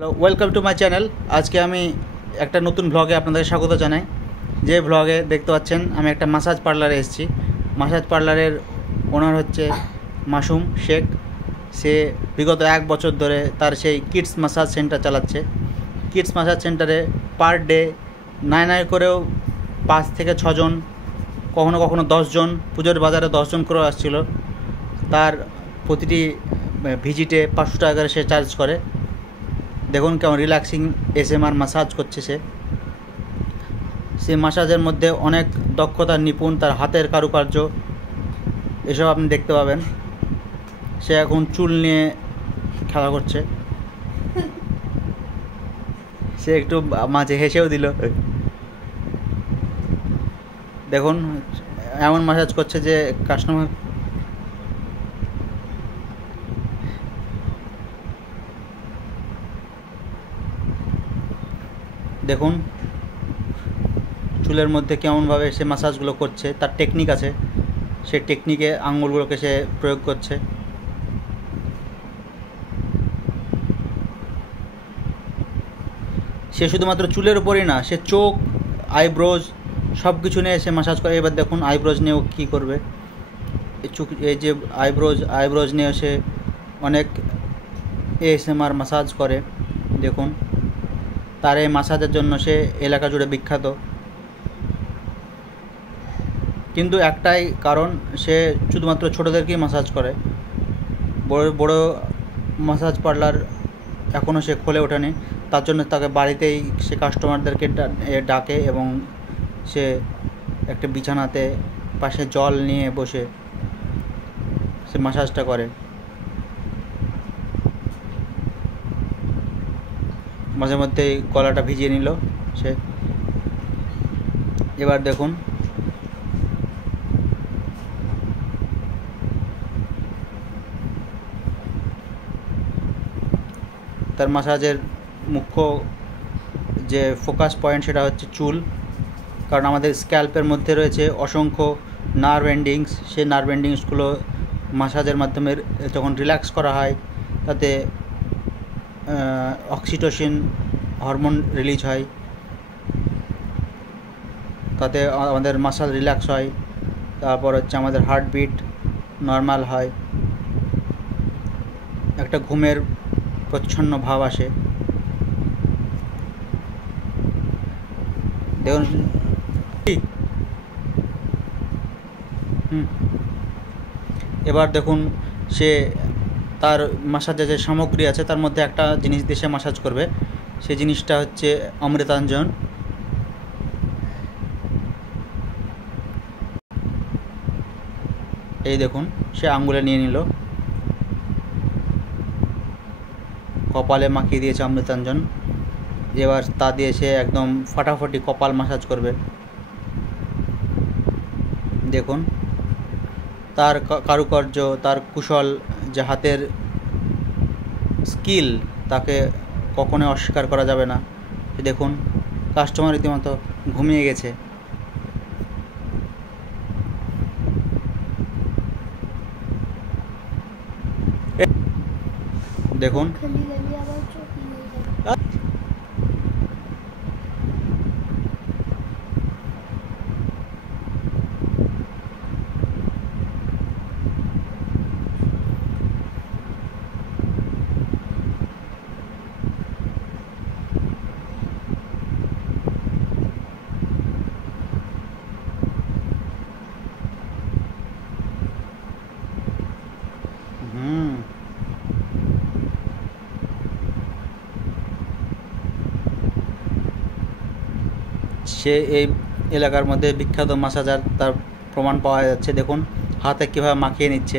Hello, welcome to my channel. আজকে আমি একটা নতুন ব্লগে আপনাদের স্বাগত জানাই। যে ব্লগে দেখতে পাচ্ছেন আমি একটা মাসাজ পার্লারে এসেছি। মাসাজ পার্লারের ওনার হচ্ছে মাসুম শেখ। সে বিগত 1 বছর ধরে তার সেই কিডস মাসাজ সেন্টার চালাচ্ছে। কিডস মাসাজ সেন্টারে পার ডে নাই করেও 5 থেকে 6 জন, কখনো কখনো 10 জন, পুজোর বাজারে 10 জন করে আসছিল। তার প্রতিটি ভিজিটে 500 টাকা করে সে চার্জ করে। দেখুন কেমন রিল্যাক্সিং এসএমআর মাসাজ করছে সে মাসাজের মধ্যে অনেক দক্ষতা, নিপুণ, তার হাতের কারুকার্য এসব আপনি দেখতে পাবেন। সে এখন চুল নিয়ে খেলা করছে। সে একটু মাঝে হেসেও দিল। দেখুন এমন মাসাজ করছে যে কাস্টমার দেখুন চুলের মধ্যে কেমনভাবে সে মাসাজগুলো করছে। তার টেকনিক আছে, সে টেকনিকে আঙুলগুলোকে সে প্রয়োগ করছে। সে শুধুমাত্র চুলের উপরই না, সে চোখ, আইব্রোজ সব কিছু নিয়ে সে মাসাজ করে। এবার দেখুন আইব্রোজ নিয়েও কী করবে। এই যে আইব্রোজ নিয়ে সে অনেক এএসএমআর মাসাজ করে। দেখুন তার এই মাসাজের জন্য সে এলাকা জুড়ে বিখ্যাত। কিন্তু একটাই কারণ, সে শুধুমাত্র ছোটোদেরকেই মাসাজ করে। বড় বড় মাসাজ পার্লার এখনও সে খুলে ওঠেনি। তার জন্য তাকে বাড়িতেই সে কাস্টমারদেরকে ডাকে এবং সে একটা বিছানাতে পাশে জল নিয়ে বসে সে মাসাজটা করে। মাঝে মধ্যেই গলাটা ভিজিয়ে নিল সে। এবার দেখুন তার মাসাজের মুখ্য যে ফোকাস পয়েন্ট সেটা হচ্ছে চুল। কারণ আমাদের স্ক্যাল্পের মধ্যে রয়েছে অসংখ্য নার্ভ এন্ডিংস। সেই নার্ভ এন্ডিংসগুলো মাসাজের মাধ্যমে যখন রিল্যাক্স করা হয় তাতে অক্সিটোসিন হরমোন রিলিজ হয়, তাতে আমাদের মাসল রিল্যাক্স হয়। তারপর হচ্ছে আমাদের হার্টবিট নর্মাল হয়, একটা ঘুমের প্রচ্ছন্ন ভাব আসে। দেখুন এবার দেখুন সে তার মাসাজের যে সামগ্রী আছে তার মধ্যে একটা জিনিস দিয়ে সে মাসাজ করবে। সেই জিনিসটা হচ্ছে অমৃতাঞ্জন। এই দেখুন সে আঙ্গুলে নিয়ে নিল, কপালে মাখিয়ে দিয়েছে অমৃতাঞ্জন। এবার তা দিয়ে সে একদম ফাটাফাটি কপাল মাসাজ করবে। দেখুন তার কারুকার্য, তার কুশল, যে হাতের স্কিল, তাকে কখনোই অস্বীকার করা যাবে না। দেখুন কাস্টমার রীতিমতো ঘুমিয়ে গেছে। দেখুন সে এই এলাকার মধ্যে বিখ্যাত মাসাজার, তার প্রমাণ পাওয়া যাচ্ছে। দেখুন হাতে কীভাবে মাখিয়ে নিচ্ছে।